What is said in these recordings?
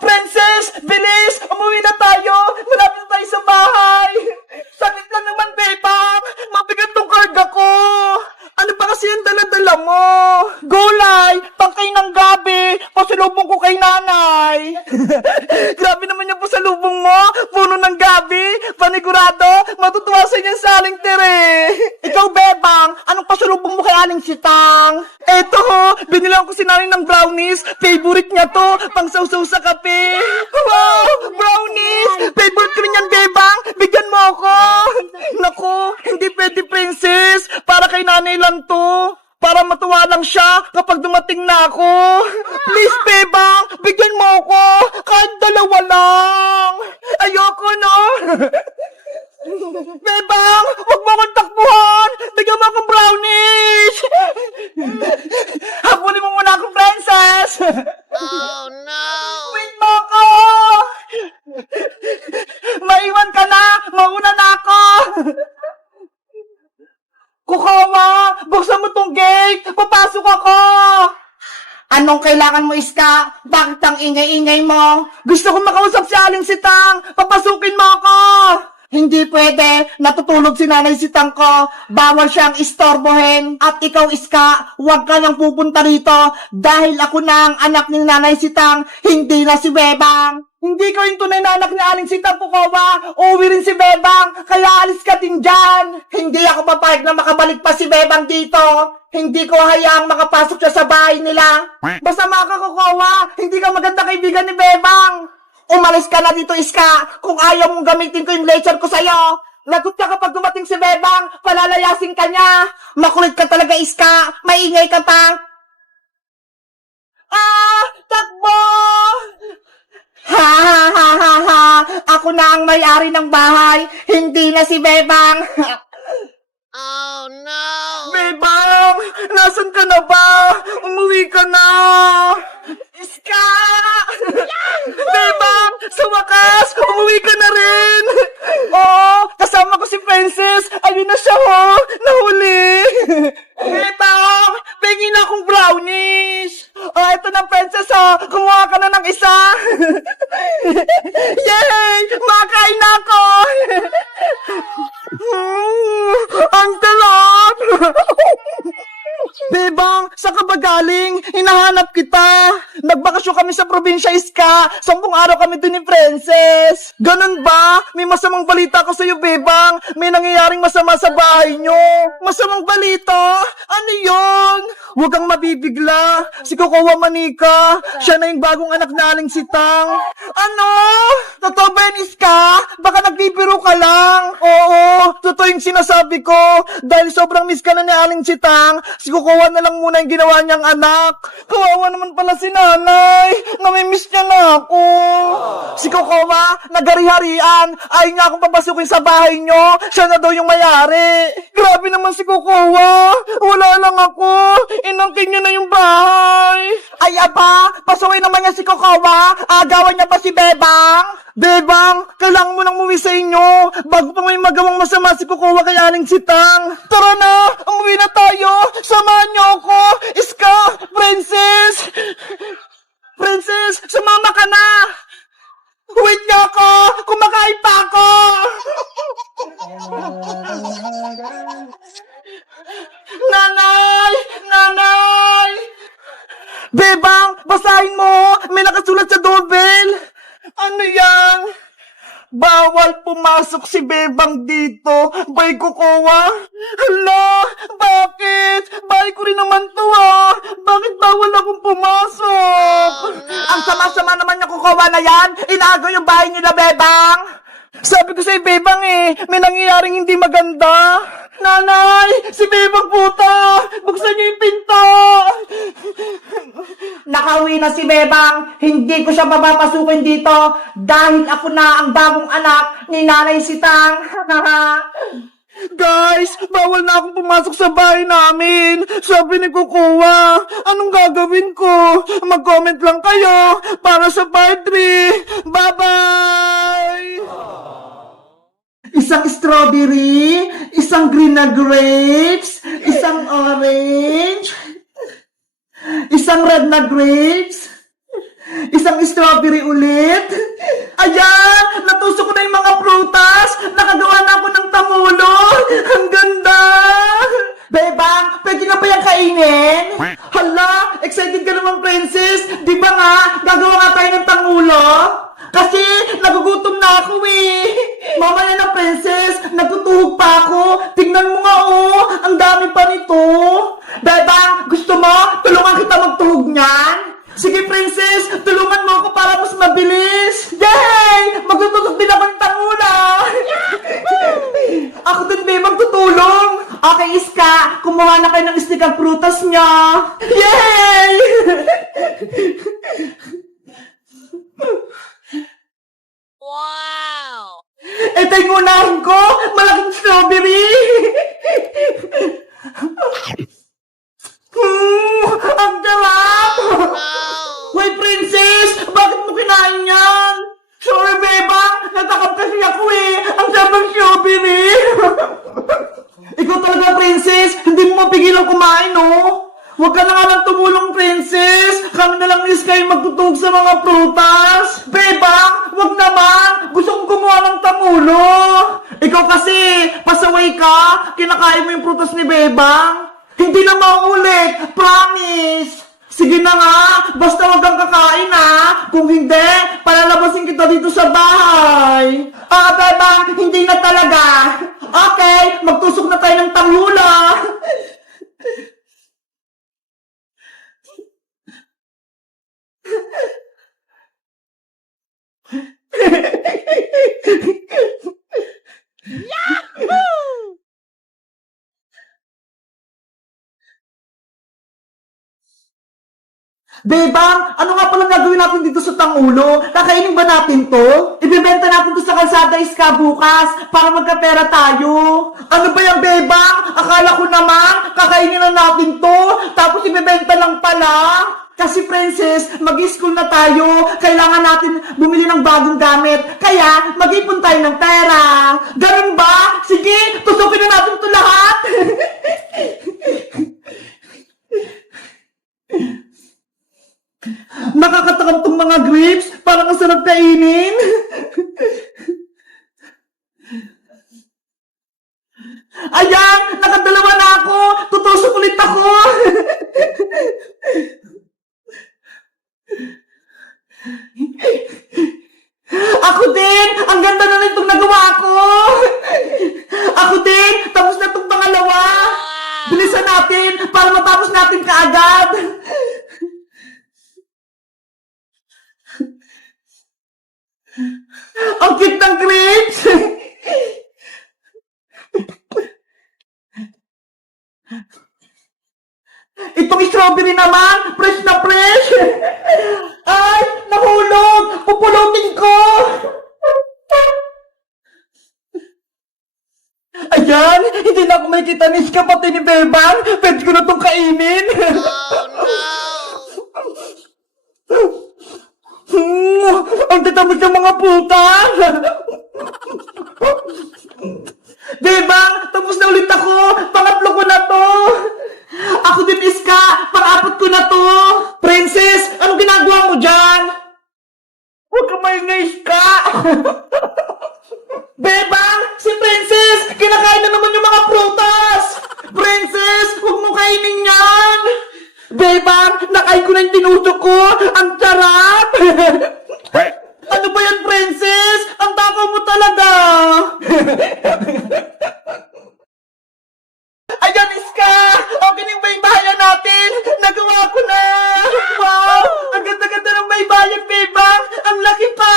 Princess, bilis! Umuwi na tayo! Malapit na tayo sa bahay! Sakit lang naman, Bebang! Mabigat tong karga ko! Ano ba kasi yung dala-dala mo? Gulay! Pangkay ng gabi! Pasalubong ko kay nanay! Grabe naman yung pasalubong mo! Puno ng gabi! Panigurado! Matutuwa sa inyo sa Aling Tere! Ikaw, Bebang! Anong pasalubong mo kay Aling Sitang? Eto ho! Binilang ko si nanay ng brownies! Favorite niya to! Pang-sausaw sa kape! Wow! Brownies! Favorite ko rin yan, Bebang! Bigyan mo ako! Naku! Hindi pwede, Princess! Para kay nanay lang to! Para matuwa lang siya kapag dumating na ako! Please, Bebang! Bigyan mo ako! Kahit dalawa lang! Ayoko, no? Bebang! Huwag mo akong takbuhan! Bigyan mo akong brownies! Habulin mo muna akong, Princess! Oh no! Wait mo ako! Maiwan ka na! Mauna na ako! Kukawa! Buksan mo tong gate! Papasok ako! Anong kailangan mo, Iska? Bakit ang ingay-ingay mo? Gusto kong makausap si Aling Sitang! Papasukin mo ako! Hindi pwede. Natutulog si Nanay Sitang ko. Bawal siyang istorbohin. At ikaw, Iska, huwag ka nang pupunta rito dahil ako na ang anak ni Nanay Sitang, hindi na si Bebang. Hindi ko yung tunay na anak ni Aling Sitang, Pukawa. Uuwi rin si Bebang, kaya alis ka din dyan. Hindi ako papayag na makabalik pa si Bebang dito. Hindi ko hayaang makapasok siya sa bahay nila. Masama ka, Kukawa. Hindi ka maganda kaibigan ni Bebang. Umalis ka na dito, Iska. Kung ayaw mong gamitin ko yung laser ko sa'yo. Lagot ka kapag dumating si Bebang. Palalayasin ka niya. Makulit ka talaga, Iska. Maingay ka pa. Takbo! Ha ha ha ha ha. Ako na ang may-ari ng bahay. Hindi na si Bebang. Oh no! Bebang! Nasaan ka na ba? Umuwi ka na! Iska! Bebang! Sa wakas! Umuwi ka na rin! Oo! Kasama ko si Princess! Ayun na siya, ho! Nahuli! Bebang! Pengin na akong brownies! Ito na, Princess, ho! Kumuha ka na ng isa! Yay! Makain na ako! Ang talap! Bebang, saan ka ba galing? Hinahanap kita. Nagbakasyon kami sa probinsya, Iska. 10 araw kami dun ni Princess. Ganun ba? May masamang balita ko sa'yo, Bebang. May nangyayaring masama sa bahay nyo. Masamang balita? Ano yun? Huwag kang mabibigla. Si Kokowa Manika. Siya na yung bagong anak na Aling Sitang. Ano? Totoo ba yun, Iska? Baka nagbibiro ka lang. Oo, totoo yung sinasabi ko. Dahil sobrang miss ka na ni Aling Sitang, si Kokowa na lang muna yung ginawa niyang anak. Kawawa naman pala si nanay. Namimiss niya na ako. Si Kokowa, nagari-harian. Ayaw niya akong papasukin sa bahay niyo. Siya na daw yung mayari. Grabe naman si Kokowa. Wala lang ako. Inangkin niya na yung bahay. Ay aba, pasaway naman niya si Kokowa. Agawan niya pa si Bebang. Bebang, kailangan mo nang umuwi sa inyo bago pa may magawang masama si Kokowa kay Aling Sitang. Tara na, umuwi na tayo. Samahan niyo ako. Iska, Princess. Princess, sumama ka na. Wait niyo ako. Kumakain pa ako. Nanay! Nanay! Bebang, basahin mo! May nakasulat sa doorbell! Ano yan? Bawal pumasok si Bebang dito! Bay Kokowa! Hala! Bakit? Bahay ko rin naman to, ah! Bakit bawal akong pumasok? Ang sama-sama naman yung Kokowa na yan! Inaagaw yung bahay nila, Bebang! Sabi ko sa'yo, Bebang, may nangyayaring hindi maganda. Nanay! Si Bebang puta! Buksan niyo yung pinto! Nakauwi na si Bebang. Hindi ko siya papapasukin dito dahil ako na ang bagong anak ni Nanay Sitang. Guys, bawal na akong pumasok sa bahay namin. Sabi ni Kukuha, anong gagawin ko? Mag-comment lang kayo para sa part 3. Bye-bye! Isang strawberry, isang green na grapes, isang orange, isang red na grapes, Isang strawberry ulit. Ayan! Natusok ko na yung mga prutas. Nakagawa na ako ng tamulo. Ang ganda! Bebang, pwede na ba yung kainin? Hala, excited ka naman, princess. Di ba nga, gagawa nga tayo ng tangulo? Kasi, nagugutom na ako eh. Mamaya na, princess, nagtutuhog pa ako. Tingnan mo nga oh, ang dami pa nito. Bebang, gusto mo? Tulungan kita magtuhog niyan? Sige, princess, tulungan mo ako para mas mabilis. Yay! Magtututok din ako ng tangula. Ako din, Bebang, tutulong. Okay, Iska, kumuha na kayo ng stick ang prutas niya. Yay! Wow! Ito yung unahin ko, malaking strawberry. Ang sarap! No! Wait, princess! Bakit mo kinain yan? Sorry, Bebang! Natakap kasi ako eh! Ang sarap ng strawberry! Ikaw talaga, princess! Hindi mo mapigilan kumain, oh! Huwag ka na nga lang tumulong, princess! Kami na lang ni Sky magtutug sa mga prutas! Bebang! Huwag naman! Gusto kong gumawa ng tamulo! Ikaw kasi! Pasaway ka! Kinakain mo yung prutas ni Bebang! Hindi na mauulit! Promise! Sige na nga! Basta wag kang kakain ha! Kung hindi, palalabasin kita dito sa bahay! Bebang! Hindi na talaga! Okay! Magtusok na tayo ng tanghula! Bebang, ano nga palang gagawin natin dito sa Tangulo? Kakainin ba natin to? Ibebenta natin to sa kalsada Iska bukas para magkapera tayo. Ano ba yung Bebang? Akala ko naman, kakainin na natin to, tapos ibebenta lang pala. Kasi princess, mag-school na tayo. Kailangan natin bumili ng bagong gamit. Kaya, mag-ipon tayo ng pera. Ganun ba? Sige, tusukin na natin to lahat. Nakakatakam tong mga grapes. Parang ang sarap kainin. Ayan! Nakadalawa na ako! Tutusok ulit ako! Ako din! Ang ganda na nitong nagawa ko! Ako din! Tapos na itong pangalawa! Bilisan natin para matapos natin kaagad! Ang cute ng grapes! Itong strawberry naman, fresh na fresh! Ay, nahulog! Pupulutin ko! Ayan, hindi na ako makikita ni Iska pati ni Bebang. Pwede ko na itong kainin. Ang tatamis ng mga putas! Bebang, tapos na ulit ako! Pangatlo ko na to! Ako din, Iska! Pang-apat ko na to! Princess, anong ginagawa mo dyan? Huwag ka maingay, Iska! Bebang, si Princess! Kinakain na naman yung mga prutas! Princess, huwag mo kainin yan! Bebang, nakain ko na yung tinusok ko! Ang sarap! Ano ba yan, Princess? Ang takaw mo talaga! Ayan, Iska! Okay na yung baybayan natin! Nagawa ko na! Wow! Ang ganda-ganda ng baybayan, Bebang! Ang laki pa!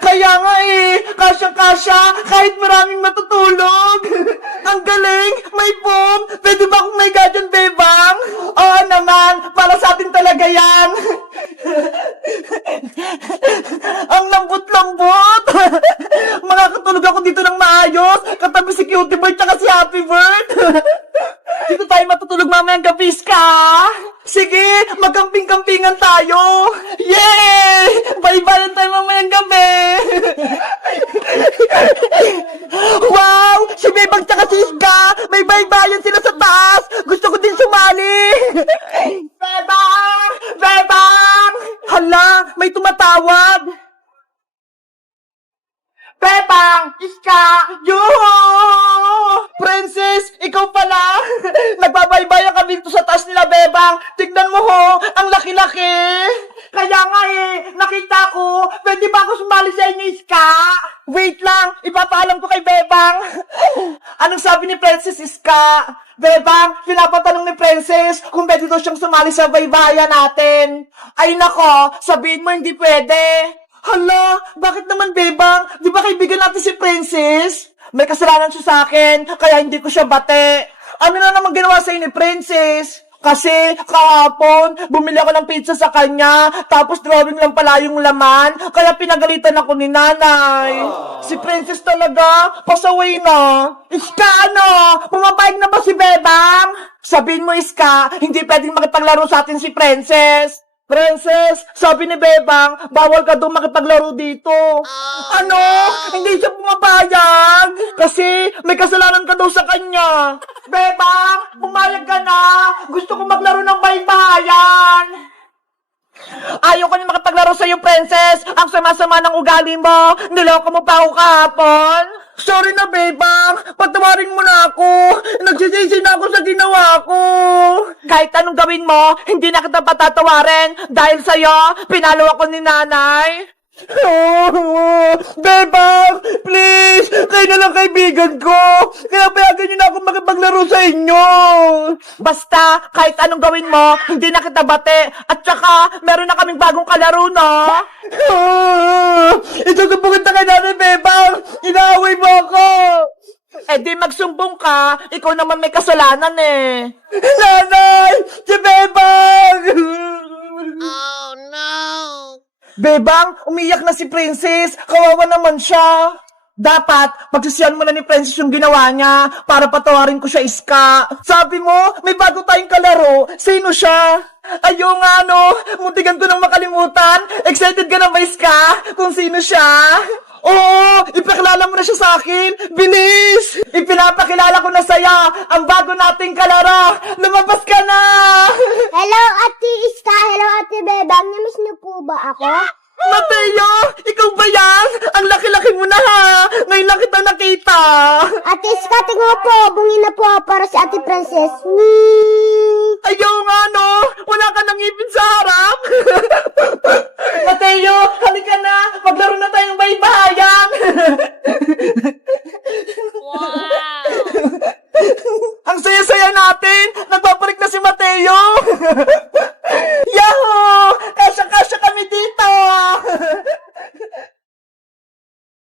Kaya nga eh! Kasya-kasya! Kahit maraming matutulog! Ang galing! May boom! Pwede ba akong may gadyan, Bebang? Oo naman! Para sa atin talaga yan! Ang lambot-lambot! Makakatulog ako dito ng maayos! Katabi si Cutie Bird tsaka si Happy Bird! Dito tayo matutulog mamayang gabi, Iska! Sige! Magkamping-kampingan tayo! Yay! Bye-bye tayo mamayang gabi! Wow! Si Bebang tsaka si Iska! May baybayan sila sa taas! Gusto ko din sumali! Bebang! Bebang! Hala! tumatawag? Bebang! Iska! Yuhu! Princess, ikaw pala! Nagbabaybayan kami dito sa taas nila, Bebang! Tignan mo ho! Ang laki-laki! Kaya nga nakita ko! Pwede ba ako sumali sa inyo, Iska? Wait lang! Ipapaalam ko kay Bebang! Anong sabi ni Princess Iska? Bebang, pinapatanong ni Princess kung pwede daw siyang sumali sa baybayan natin. Ay nako, sabihin mo hindi pwede. Hala, bakit naman, Bebang? Di ba kaibigan natin si Princess? May kasalanan siya sa akin, kaya hindi ko siya bate. Ano na naman ginawa sa ni Princess? Kasi kahapon, bumili ako ng pizza sa kanya, tapos drawing lang pala yung laman, kaya pinagalitan ako ni nanay. Si Princess talaga, pasaway na. Iska, ano? Pumapayag na ba si Bebang? Sabihin mo, Iska, hindi pwedeng makipaglaro sa atin si Princess. Princess, sabi ni Bebang, bawal ka daw makipaglaro dito. Ano? Hindi siya pumapayag? Kasi may kasalanan ka daw sa kanya. Bebang, pumayag ka na. Gusto ko maglaro ng baybayan. Ayaw ko na makipaglaro sa'yo, Princess. Ang sama-sama ng ugali mo. Niloko mo pa ako kahapon. Sorry na, Bebang. Patawarin mo na ako. Nagsisisi na ako sa ginawa ko. Kahit anong gawin mo, hindi na kita patatawarin. Dahil sa'yo, pinalo ako ni nanay. Bebang, please, kayo na lang kaibigan ko. Kaya payagan niyo na ako makipaglaro sa inyo. Basta, kahit anong gawin mo, hindi na kita bate. At saka, meron na kaming bagong kalaro, no? Isusumbong kita kay Nanay Bebang. Inaaway mo ako. Eh di magsumbong ka, ikaw naman may kasalanan eh. Nanay! Si Bebang! Oh no! Bebang, umiyak na si Princess. Kawawa naman siya. Dapat, pagsisiyan mo na ni Princess yung ginawa niya para patawarin ko siya, Iska. Sabi mo, may bago tayong kalaro. Sino siya? Ayaw nga, no? Muntikan ko nang makalimutan. Excited ka na ba, Iska? Kung sino siya? Oo, ipakilala mo na siya sa akin. Bilis! Ipinapakilala ko na saya ang bago nating kalaro. Lumabas ka na! Hello, Ate Iska. Hello, Ate Bebang. Namiss niyo po ba ako? Mateo! Ikaw ba yan? Ang laki-laki mo na ha! Ngayon lang kita nakita! Ate Iska, tingnan mo po. Bungin na po ako para si Ate Princess. Ayaw nga no! Wala ka nang ngipin sa harap!